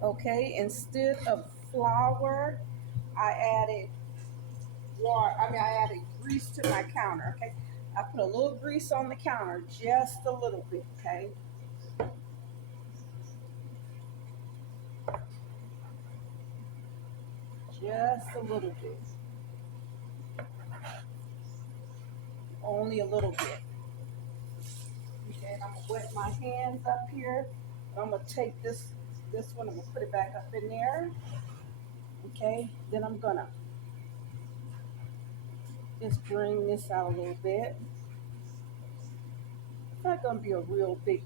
Okay, instead of flour, I added water. I added grease to my counter. Okay, I put a little grease on the counter, just a little bit. Okay, just a little bit, only a little bit. Okay, and I'm gonna wet my hands up here. I'm gonna take this one. I'm gonna put it back up in there. Okay, then I'm gonna just bring this out a little bit. It's not gonna be a real big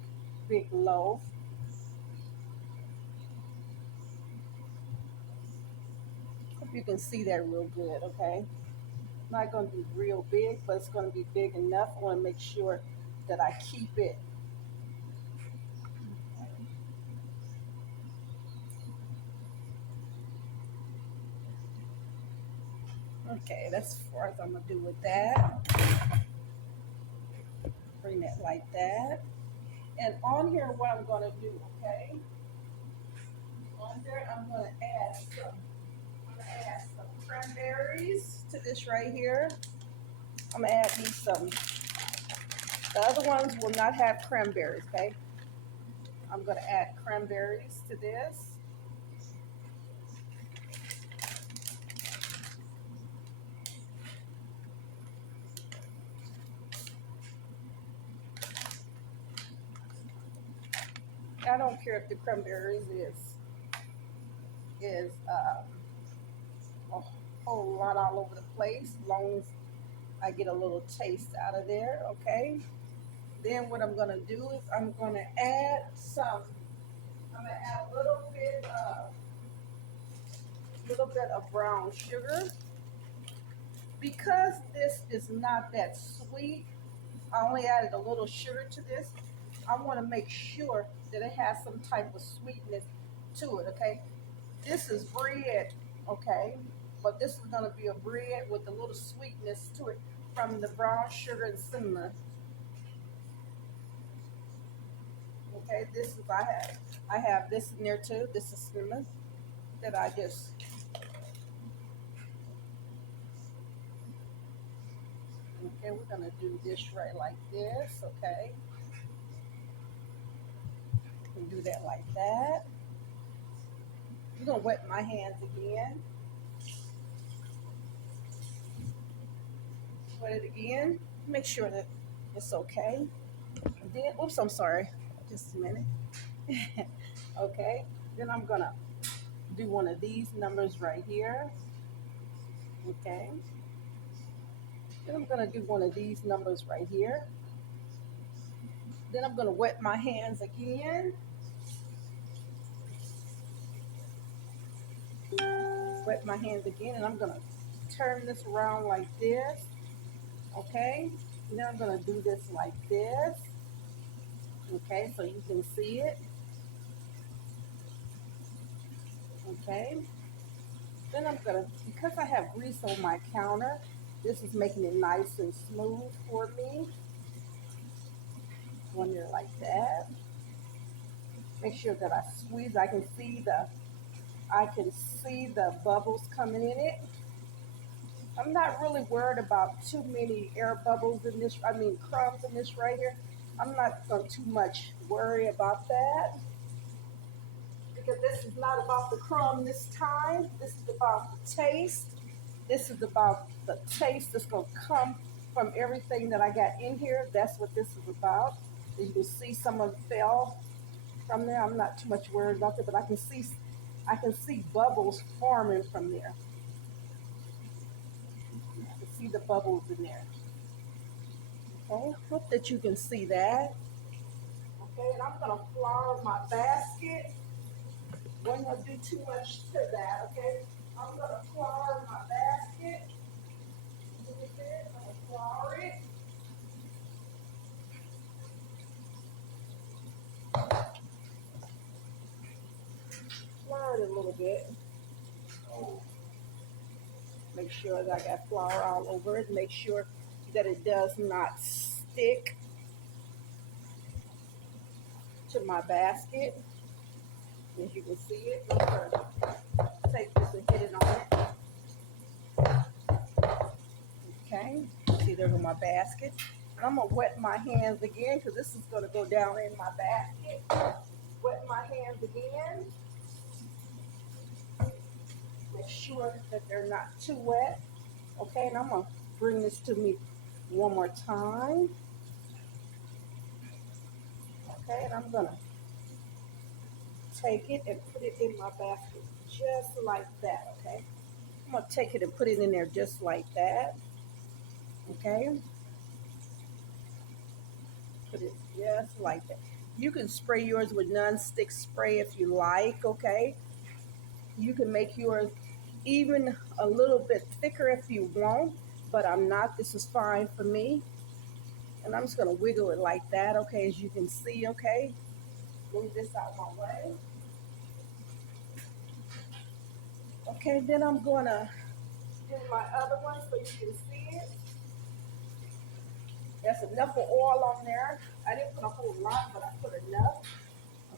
loaf. Hope you can see that real good. Okay, not gonna be real big, but it's gonna be big enough. I want to make sure that I keep it. Okay, that's as far as I'm gonna do with that. Bring that like that. And on here, what I'm gonna do, okay? On there, I'm gonna add some cranberries to this right here. I'm gonna add these some. The other ones will not have cranberries, okay? I'm gonna add cranberries to this. I don't care if the cranberries is a whole lot all over the place, as long as I get a little taste out of there, okay? Then what I'm gonna do is I'm gonna add some. I'm gonna add a little bit of brown sugar because this is not that sweet. I only added a little sugar to this. I want to make sure that it has some type of sweetness to it. Okay, this is bread. Okay, but this is gonna be a bread with a little sweetness to it from the brown sugar and cinnamon. Okay, this is I have this in there too. This is cinnamon that I just. Okay, we're gonna do this right like this. Okay, we do that like that. I'm gonna wet my hands again. Wet it again. Make sure that it's okay. And then, oops, I'm sorry. Just a minute. Okay. Then I'm gonna do one of these numbers right here. Okay. Then I'm gonna do one of these numbers right here. Then I'm gonna wet my hands again. Wet my hands again, and I'm gonna turn this around like this. Okay. And then I'm gonna do this like this. Okay, so you can see it. Okay. Then I'm gonna, because I have grease on my counter, this is making it nice and smooth for me. When you're like that, make sure that I squeeze. I can see the bubbles coming in it. I'm not really worried about too many air bubbles in this. I mean crumbs in this right here. I'm not going to too much worry about that because this is not about the crumb this time. This is about the taste. This is about the taste that's going to come from everything that I got in here. That's what this is about. You can see some of it fell from there. I'm not too much worried about it, but I can see bubbles forming from there. I can see the bubbles in there. Okay, hope that you can see that. Okay, and I'm gonna flour my basket. Wasn't gonna do too much to that. Okay, I'm gonna flour my basket. Look at this. I'm gonna flour it. Flour it a little bit. Make sure that I got flour all over it. Make sure that it does not stick to my basket. As you can see it, I'm gonna take this and hit it on it. Okay, see there's my basket. And I'm gonna wet my hands again because this is gonna go down in my basket. Wet my hands again. Make sure that they're not too wet. Okay, and I'm gonna bring this to me one more time. Okay, and I'm gonna take it and put it in my basket just like that. Okay, I'm gonna take it and put it in there just like that. Okay, put it just like that. You can spray yours with non-stick spray if you like. Okay, you can make yours even a little bit thicker if you want, but I'm not. This is fine for me. And I'm just gonna wiggle it like that. Okay, as you can see. Okay, move this out my way. Okay, then I'm gonna do my other one so you can see it. There's enough of oil on there. I didn't put a whole lot, but I put enough.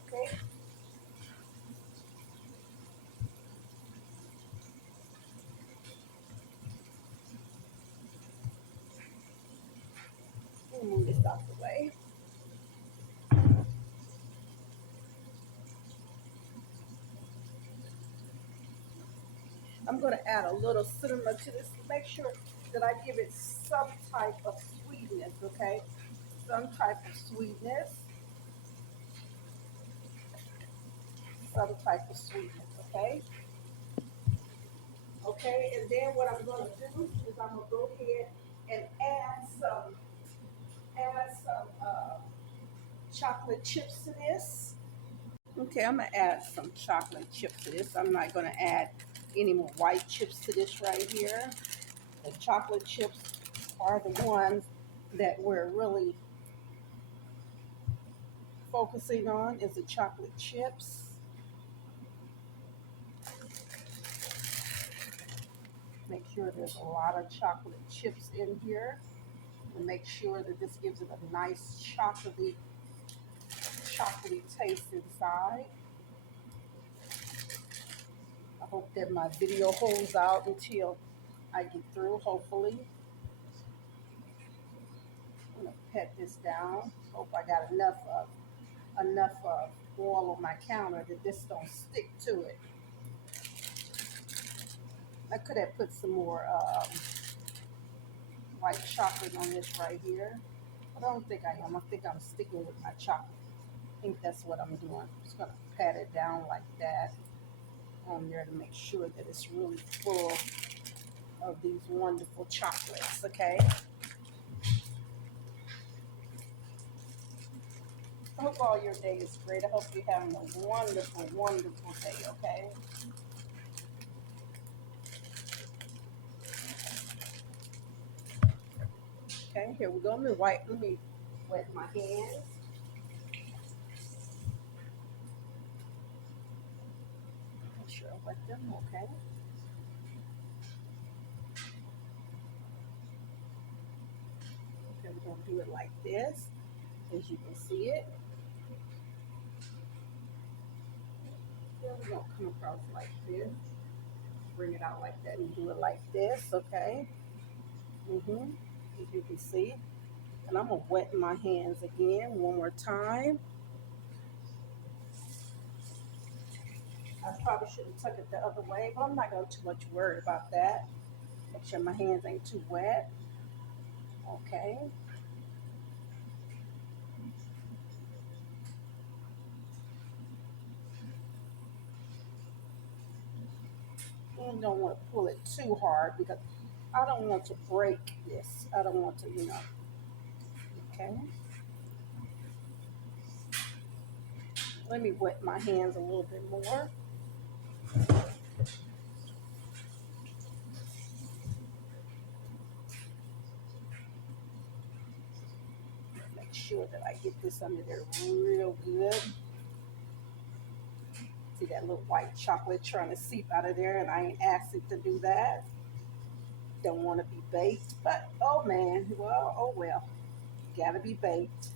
Okay. Let me move this out the way. I'm gonna add a little cinnamon to this to make sure that I give it some type of sweetness. Okay, some type of sweetness. Some type of sweetness. Okay. Okay, and then what I'm gonna do is I'm gonna go ahead and add some chocolate chips to this. Okay, I'm gonna add some chocolate chips to this. I'm not gonna add any more white chips to this right here. The chocolate chips are the ones that we're really focusing on is the chocolate chips. Make sure there's a lot of chocolate chips in here. And make sure that this gives it a nice chocolatey taste inside. I hope that my video holds out until I get through, hopefully. I'm gonna pat this down. Hope I got enough oil on my counter that this don't stick to it. I could have put some more white chocolate on this right here. But I don't think I am. I think I'm sticking with my chocolate. I think that's what I'm doing. I'm just gonna pat it down like that on there to make sure that it's really full of these wonderful chocolates, okay? I hope all your day is great. I hope you're having a wonderful, wonderful day, okay? Okay, here we go. Let me wet my hands. Make sure I wet them, okay? Okay, we're gonna do it like this, as you can see it. Then we're gonna come across like this, bring it out like that, and do it like this, okay? As you can see. And I'm gonna wet my hands again one more time. I probably should have took it the other way, but I'm not gonna too much worry about that. Make sure my hands ain't too wet. Okay. And don't want to pull it too hard because I don't want to break this. I don't want to. Okay. Let me wet my hands a little bit more. Make sure that I get this under there real good. See that little white chocolate trying to seep out of there, and I ain't asked it to do that. Don't want to be baked, but oh man, well, oh well. Gotta be baked.